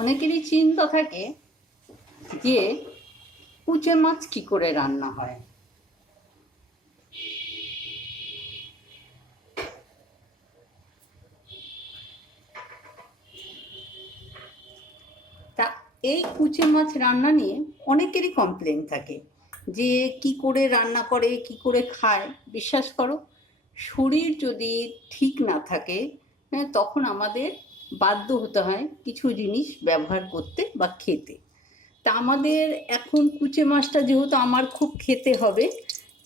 অনেকেরই চিন্তা থাকে যে কুচে মাছ কি করে রান্না হয়। তা এই কুচে মাছ রান্না নিয়ে অনেকেরই কমপ্লেন থাকে যে কি করে রান্না করে, কি করে খায়। বিশ্বাস করো, শরীর যদি ঠিক না থাকে তখন আমাদের বাধ্য হতে হয় কিছু জিনিস ব্যবহার করতে বা খেতে। তা আমাদের এখন কুচে মাছটা যেহেতু আমার খুব খেতে হবে,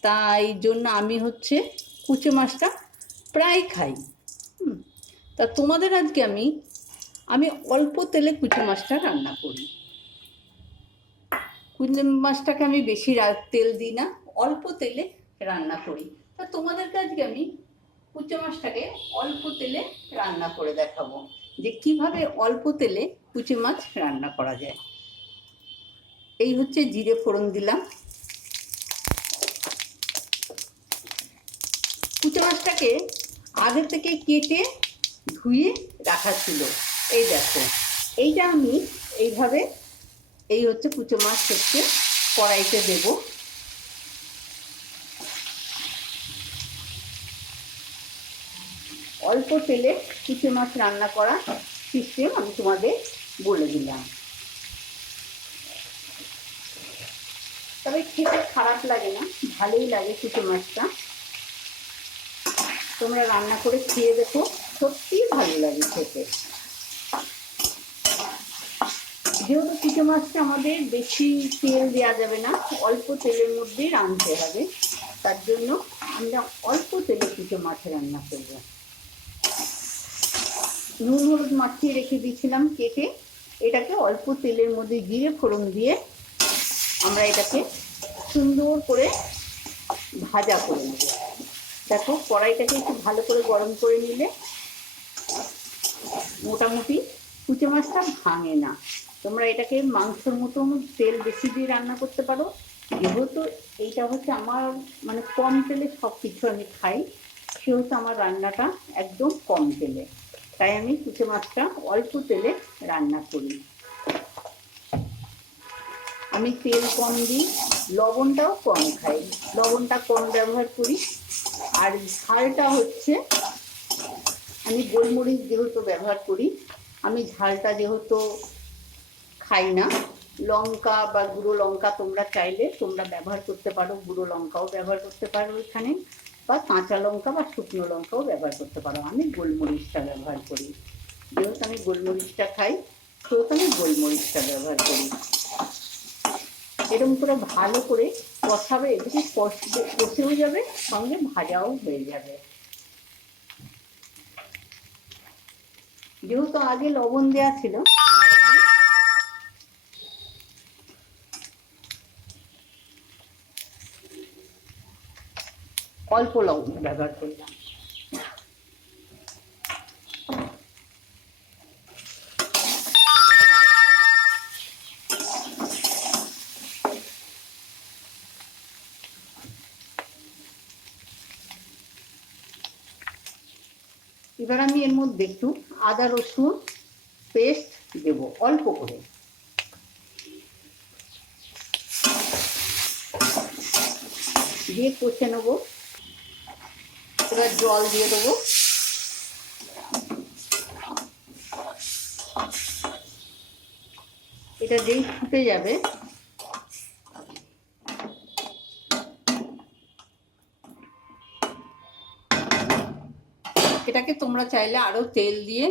তাই জন্য আমি কুচে মাছটা প্রায় খাই। তা তোমাদের আজকে আমি অল্প তেলে কুচে মাছটা রান্না করি। কুচে মাছটাকে আমি বেশি তেল দিই না, অল্প তেলে রান্না করি। তা তোমাদেরকে আজকে আমি কুচে মাছটাকে অল্প তেলে রান্না করে দেখাবো যে কিভাবে অল্প তেলে কুচে মাছ রান্না করা যায়। এই জিরে ফোড়ন দিলাম। কুচে মাছটাকে আগে থেকে কেটে ধুয়ে রাখা ছিল। এই দেখো, এইটা আমি এইভাবে কুচে মাছ কড়াইতে দেব। অল্প তেলে কুচে মাছ রান্না করা সিস্টেম আমি তোমাদের বলে দিলাম। তবে খেতে খারাপ লাগে না, ভালোই লাগে কুচে মাছটা। তোমরা রান্না করে খেয়ে দেখো, সত্যিই ভালো লাগে খেতে। যেহেতু কুচে মাছটা আমাদের বেশি তেল দেওয়া যাবে না, অল্প তেলের মধ্যেই রাঁধতে হবে, তার জন্য আমরা অল্প তেলে কুচে মাছ রান্না করব। নুন হলুদ মাখিয়ে রেখে দিয়েছিলাম কেটে। এটাকে অল্প তেলের মধ্যে জিরে ফোড়ন দিয়ে আমরা এটাকে সুন্দর করে ভাজা করে নেব। দেখো, কড়াইটাকে একটু ভালো করে গরম করে নিলে মোটামুটি কুচে মাছটা ভাঙে না। তোমরা এটাকে মাংসের মতন তেল বেশি দিয়ে রান্না করতে পারো। যেহেতু এইটা আমার কম তেলে সব কিছু আমি খাই, সেহেতু আমার রান্নাটা একদম কম তেলে, তাই আমি কুচে মাছটা অল্প তেলে রান্না করি। আমি তেল কম দিই, লবণটাও কম খাই, লবণটা কম ব্যবহার করি। আর ঝালটা আমি গোলমরিচ যেহেতু ব্যবহার করি, আমি ঝালটা যেহেতু খাই না, লঙ্কা বা গুঁড়ো লঙ্কা তোমরা চাইলে তোমরা ব্যবহার করতে পারো, গুঁড়ো লঙ্কাও ব্যবহার করতে পারো এখানে, বা কাঁচা লঙ্কা বা শুকনো লঙ্কাও ব্যবহার করতে পারো। আমি গোলমরিচটা ব্যবহার করি, যেহেতু আমি গোলমরিচটা খাই সেহেতু আমি গোলমরিচটা ব্যবহার করি। এরকম করে ভালো করে কষাবে, এদিকে কষেও যাবে, সঙ্গে ভাজাও হয়ে যাবে। যেহেতু আগে লবণ দেওয়া ছিল, অল্প লবণ ব্যবহার করলাম। এবার আমি এর মধ্যে একটু আদা রসুন পেস্ট দেব, অল্প করে। দিয়ে কষে নেব। এবার জল দিয়ে দেবো। এটা যেই ফুটে যাবে, এটাকে তোমরা চাইলে আরো তেল দিয়ে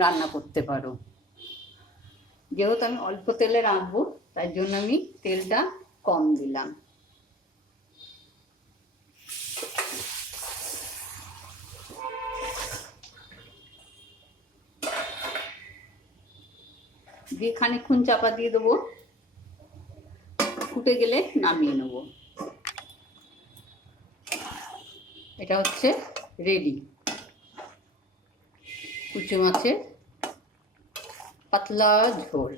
রান্না করতে পারো। যেহেতু আমি অল্প তেলে রাঁধবো, তাই জন্য আমি তেলটা কম দিলাম। দিয়ে খানিকক্ষণ চাপা দিয়ে দেবো, ফুটে গেলে নামিয়ে নেব। এটা রেডি কুচে মাছের পাতলা ঝোল।